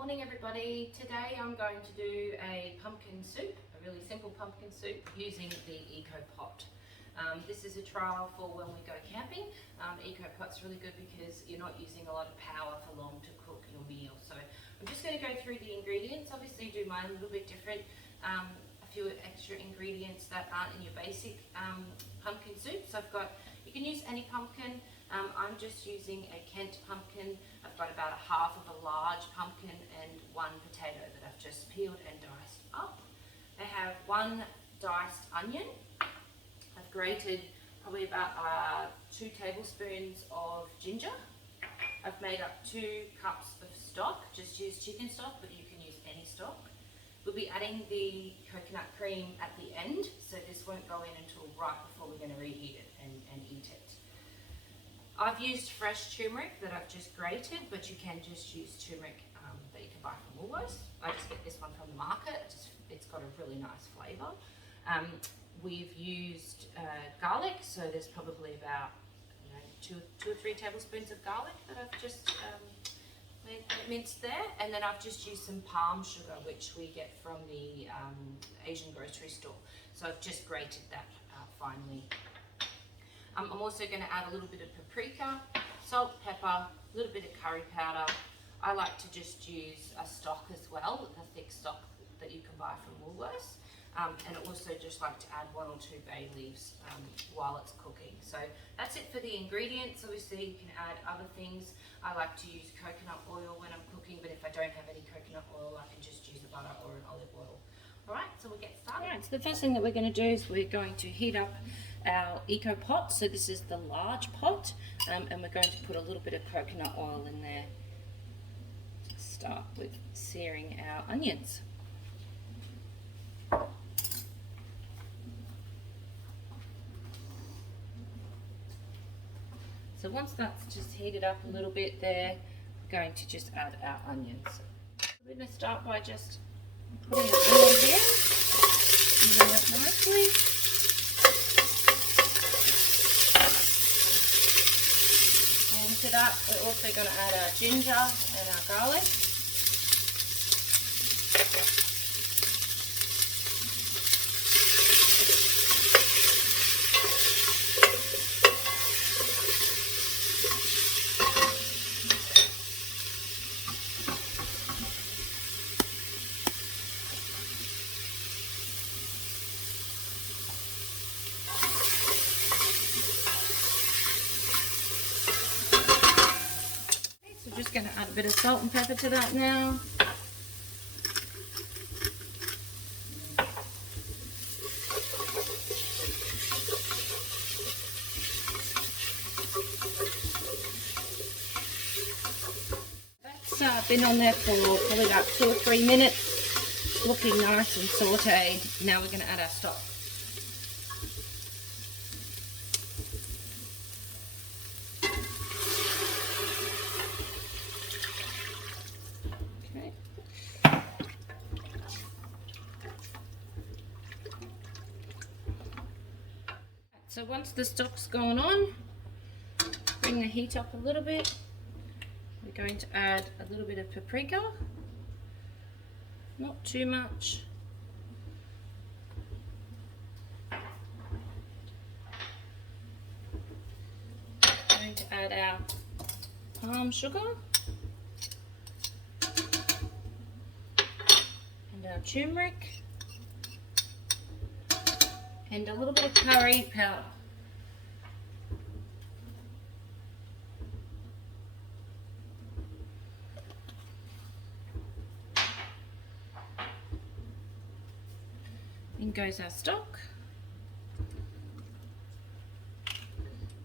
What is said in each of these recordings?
Morning everybody. Today I'm going to do a pumpkin soup, a really simple pumpkin soup using the EcoPot. This is a trial for when we go camping. EcoPot's really good because you're not using a lot of power for long to cook your meal. So I'm just going to go through the ingredients. Obviously do mine a little bit different. A few extra ingredients that aren't in your basic pumpkin soup. So you can use any pumpkin. I'm just using a Kent pumpkin. I've got about a half of a large pumpkin and one potato that I've just peeled and diced up. I have one diced onion. I've grated probably about 2 tablespoons of ginger. I've made up 2 cups of stock. Just use chicken stock, but you can use any stock. We'll be adding the coconut cream at the end, so this won't go in until right before we're going to reheat it and eat it. I've used fresh turmeric that I've just grated, but you can just use turmeric that you can buy from Woolworths. I just get this one from the market. It's got a really nice flavour. We've used garlic, so there's probably about 2 or 3 tablespoons of garlic that I've just minced there, and then I've just used some palm sugar, which we get from the Asian grocery store. So I've just grated that finely. I'm also going to add a little bit of paprika, salt, pepper, a little bit of curry powder. I like to just use a stock as well, a thick stock that you can buy from Woolworths. And also just like to add 1 or 2 bay leaves while it's cooking. So that's it for the ingredients. Obviously you can add other things. I like to use coconut oil when I'm cooking, but if I don't have any coconut oil, I can just use a butter or an olive oil. Alright, so we'll get started. Alright, so the first thing that we're going to do is we're going to heat up our EcoPot. So this is the large pot, and we're going to put a little bit of coconut oil in there to start with searing our onions. So once that's just heated up a little bit there, we're going to just add our onions. We're going to start by just putting it in here, moving it nicely. And to that, we're also going to add our ginger and our garlic. Just going to add a bit of salt and pepper to that now. That's been on there for probably about 2 or 3 minutes, looking nice and sauteed. Now we're going to add our stock. So once the stock's gone on, bring the heat up a little bit. We're going to add a little bit of paprika, not too much. Going to add our palm sugar and our turmeric. And a little bit of curry powder. In goes our stock.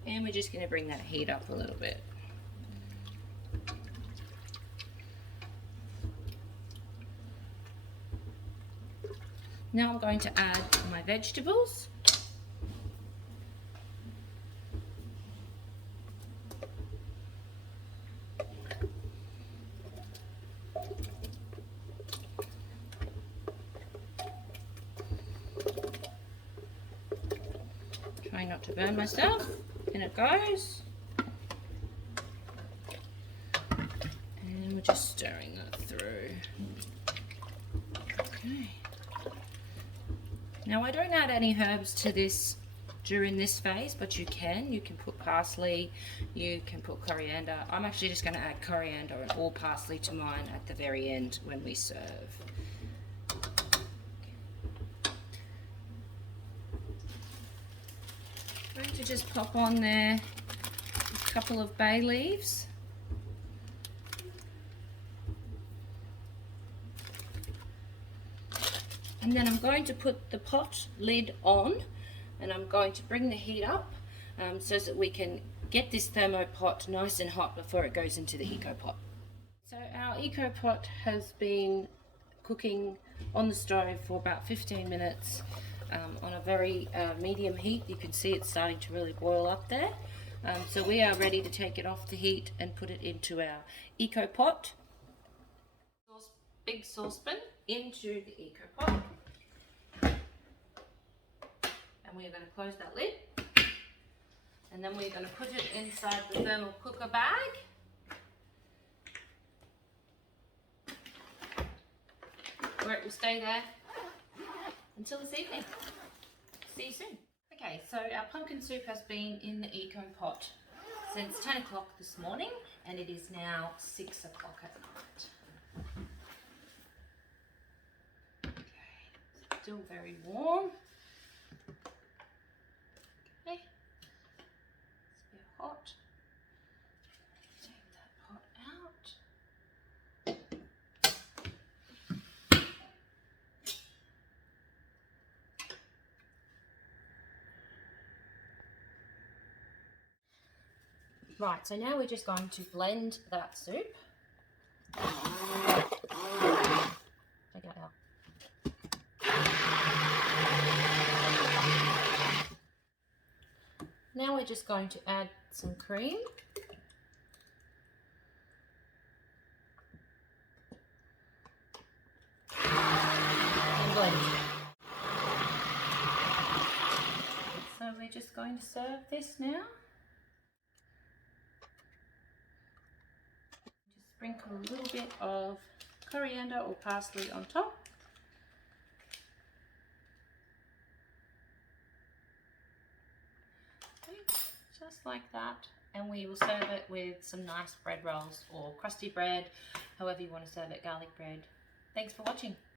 And we're just going to bring that heat up a little bit. Now I'm going to add my vegetables. Trying not to burn myself. In it goes. And we'll just stirring that through. Okay. Now I don't add any herbs to this during this phase, but you can. You can put parsley, you can put coriander. I'm actually just going to add coriander and all parsley to mine at the very end when we serve. I'm going to just pop on there a couple of bay leaves. And then I'm going to put the pot lid on, and I'm going to bring the heat up so that we can get this thermopot nice and hot before it goes into the EcoPot. So our EcoPot has been cooking on the stove for about 15 minutes on a very medium heat. You can see it's starting to really boil up there. So we are ready to take it off the heat and put it into our EcoPot. Big saucepan into the EcoPot. And we're going to close that lid, and then we're going to put it inside the thermal cooker bag. Where it will stay there until this evening. See you soon. Okay, so our pumpkin soup has been in the EcoPot since 10 o'clock this morning, and it is now 6 o'clock at night. Okay, still very warm. Okay, it's a bit hot. Take that pot out. Right, so now we're just going to blend that soup. Take it out. Now we're just going to add some cream. And blend. So we're just going to serve this now. Just sprinkle a little bit of coriander or parsley on top. Okay, just like that. And we will serve it with some nice bread rolls or crusty bread, however you want to serve it, garlic bread. Thanks for watching.